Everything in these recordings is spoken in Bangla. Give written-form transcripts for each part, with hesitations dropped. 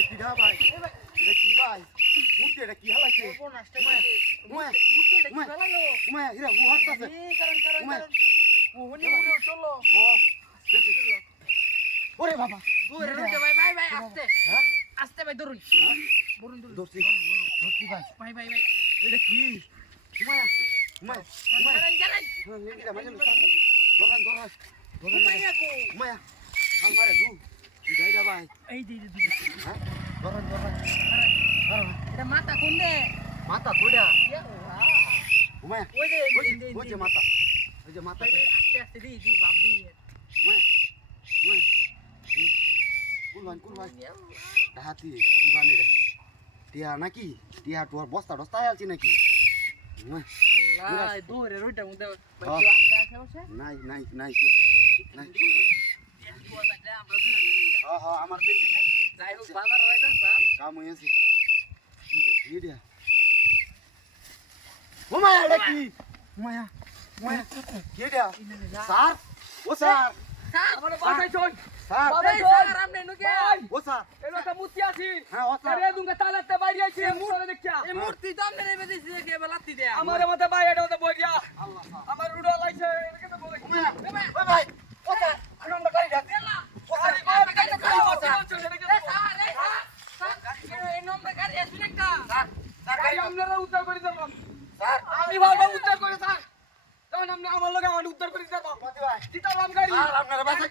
কিডা ভাই এটা কি ভাই মুতে এটা কি হালাইছে উমায়া হিরা ও হাসতাছে উমায়া ওরে বাবা দূরে রইতে ভাই ভাই ভাই আস্তে হ্যাঁ আস্তে ভাই ধরুন ধরুন ধরুন দোস্তি দোস্তি ভাই ভাই ভাই ভাই এটা কি উমায়া উমায়া উমায়া জানেন জানেন এটা মাঝে ধরান ধরান ধরান উমাইয়া কো উমায়া হাল মারে দু কিডা ভাই এই দে হ্যাঁ ধরান ধরান এটা মাথা কোনে মাথা কইরা ইয়া উমায়া ওই যে ওই যে মাথা ওই যে মাথা আস্তে আস্তে দি বাপ দি উমায়া উমায়া কুলবান ডাহাতি দিবানি রে টিয়া নাকি টিয়া তোর বস্তা ডস্তা আলছি নাকি আল্লাহ দূরে রইটা মুদে হ্যাঁ। ভাই আস্তে আস্তে বসে নাই নাই নাই নাই আমরা দূরে নেই হ্যাঁ হ্যাঁ আমার দিন যাই হোক বাজার হয়ে যাম কাম হয়েছে কি রে উমায়া এটা কি উমায়া উমায়া কি রে স্যার ও স্যার স্যার আমার বাসায় চল স্যার এই স্যার আপনি নুকে ও স্যার এলাকা মুতি আছি হ্যাঁ ও স্যার আরে দুঙ্গা তালাতে বাইরে আছি মুরে দেখিয়া এই মূর্তি তো আপনি নেবে দিছি কে বেলাতি দে আমার মতে ভাই এটা মতে বইয়া আল্লাহ আমার রুডা লাইছে এটাকে তো বলে উমায়া ওই ভাই ও স্যার আনন্দ করি যা ও স্যার এই নম্বর গাড়ি আসুন একটা গাড়ি আপনারা উদ্ধার করে দিলাম স্যার আমি ভালো উদ্ধার করে স্যার তখন আপনি আমার লগে আমার উদ্ধার করে দিলাম মতি ভাই দিতাম গাড়ি আর আপনারা বাসা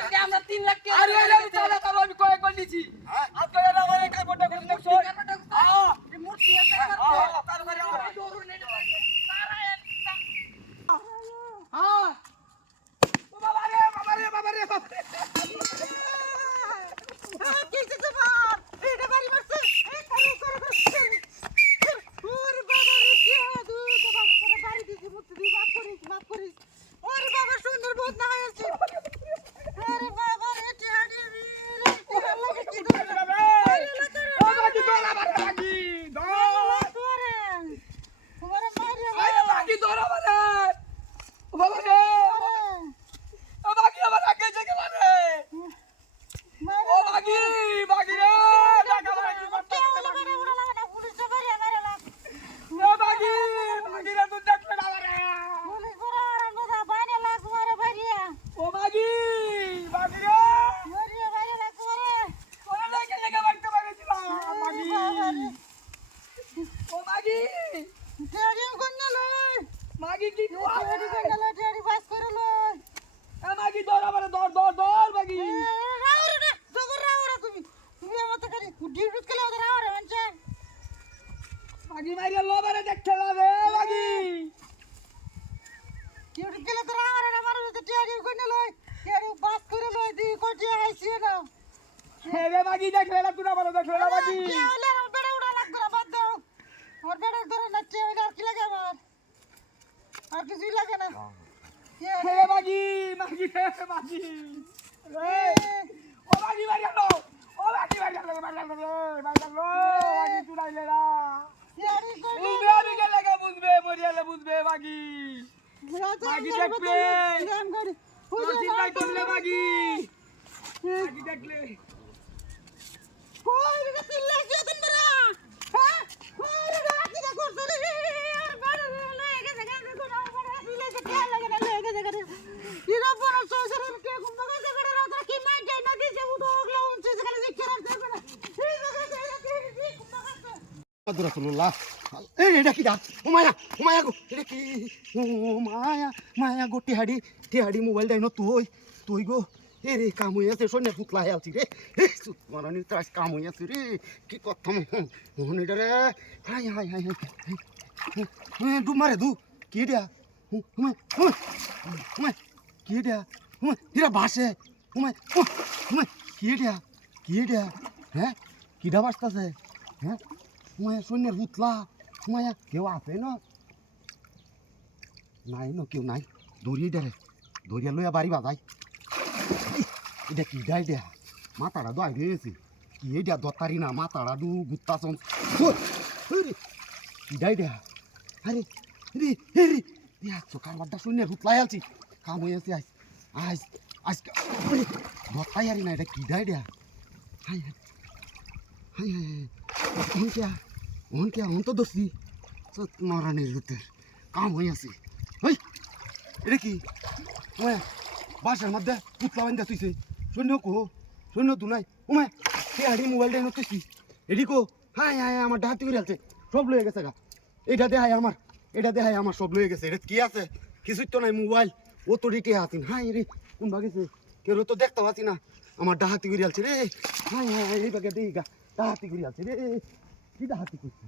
থেকে আমরা 3 লাখ টাকা আরে আরে আমি চালা চালা আমি কয়েকবার নিছি হ্যাঁ আজকে এটা আমার একটা কোটা করে দেখছো এই মূর্তি আছে তারপরে আমার দৌড়ুন এটা হ্যাঁ বাবা রে বাবা রে বাবা রে বাবা রে বাগি মারিয়া লোবারে দেখতে যাবে বাগি হেরে বাগি দেখলে না তুই আমার দেখলে না বাগি আর কিছুই লাগে না হে বাগি বাগি হে বাগি রে ও বাগি মারিয়া লো ও বাগি মারিয়া লো মারিয়া লো মারিয়া লো বাগি চুরাইলে না বুঝবে আমি গেলে কে বুঝবে মরিয়ালে বুঝবে বাগি বাগি দেখবে তোর চিন্তাই করলে বাগি বাগি দেখলে রাসূলুল্লাহ এই এটা কি দা উমায়া উমায়া গো এটা কি উমায়া মায়া গো টিহাড়ি টিহাড়ি মোবাইল দাইনো তুই তুই গো এ রে কাম হয়ে আছে সন্ধ্যা পুতলা হয়ে আছি রে মারানি ত্রাস কাম হয়ে আছে রে কি কথা মোহন এটা রে হাই হাই হাই হাই ডুব মারে দু কি দিয়া উমায় উমায় কি দিয়া উমায় হিরা বাসে উমায় উমায় কি দিয়া হ্যাঁ কিডা বাসতাছে হ্যাঁ উমায়া সন্ন্যার পুতলা উমায়া কেউ আছে না নাই ন কেউ নাই দৌড়িয়ে দেয় দৌড়িয়া লইয়া বাড়ি বাজাই এটা কি ডাই দেয়া মাথাটা দোয়াই দিয়েছে কি এটা দত্তারি না মাথাটা দু গুত্তা চন কি ডাই দেয়া আরে রে রে দেখ কারবারটা সন্ন্যার পুতলাই আলছি কাম হয়ে আছে আইস আজ আজকে বতাই আরি না এটা কি ডাই দেয়া হাই হাই হাই হাই ওহন কে অন্ত দোষী সত মারানের রুতের কাম হয়ে আছে হাই এটা কি ওমা বাসার মধ্যে পুতলা বান্ধা তুইছে শূন্য তু নাই ওমা সে হাড়ি মোবাইলটা এনে তুইছি এডি কো হাই হাই আমার ডাহাতি করে আছে সব লয়ে গেছে গা এটা দেখাই আমার সব লয়ে গেছে এটা কি আছে কিছুই তো নাই মোবাইল ও তো রিটে আছিন হাই রে কোন ভাগেছে কেউ তো দেখতে পাচ্ছি না আমার ডাহাতি করে আছে রে হাই হাই এই ভাগে দেখি গা ডাহাতি করে আছে রে কি ডাহাতি করছে